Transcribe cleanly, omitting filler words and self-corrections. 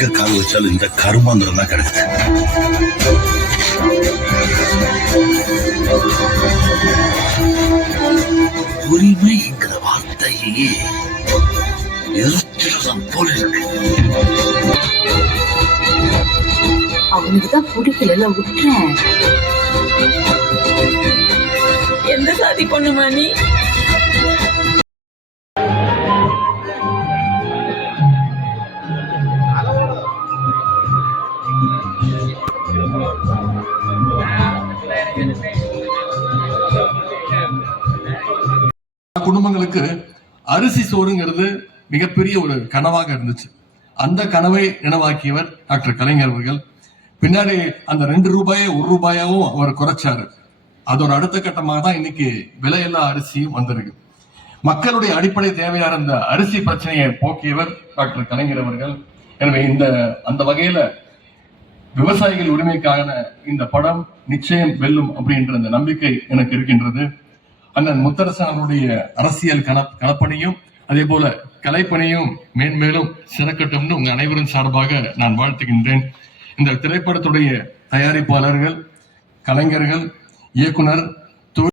எங்க கால் வச்சாலும் இந்த கருமாந்திரம் தான் கிடைக்குது. உரிமைங்கிற வார்த்தையே எரிச்சிடும் போல இருக்கு. அவனுக்குதான் பிடிக்கல விட்டுறேன். எந்த சாதி பொண்ணுமா நீ? குடும்பங்களுக்கு அரிசி சோறுங்கிறது மிகப்பெரிய ஒரு கனவாக இருந்துச்சு. அந்த கனவை நினைவாக்கியவர் டாக்டர் கலைஞர் அவர்கள். பின்னாடி அந்த 2 ரூபாயை 1 ரூபாயாவும் அவர் குறைச்சாரு. அதோட அடுத்த கட்டமாக தான் இன்னைக்கு விலையில்லா அரிசியும் வந்திருக்கு. மக்களுடைய அடிப்படை தேவையான அந்த அரிசி பிரச்சனையை போக்கியவர் டாக்டர் கலைஞர் அவர்கள். எனவே அந்த வகையில விவசாயிகள் உரிமைக்கான இந்த படம் நிச்சயம் வெல்லும் அப்படின்ற அந்த நம்பிக்கை எனக்கு இருக்கின்றது. அண்ணன் முத்தரசன் அவருடைய அரசியல் களப்பணியும் அதே போல கலைப்பணியும் மேன்மேலும் சிறக்கட்டும்னு உங்க அனைவரும் சார்பாக நான் வாழ்த்துகின்றேன். இந்த திரைப்படத்துடைய தயாரிப்பாளர்கள், கலைஞர்கள், இயக்குனர்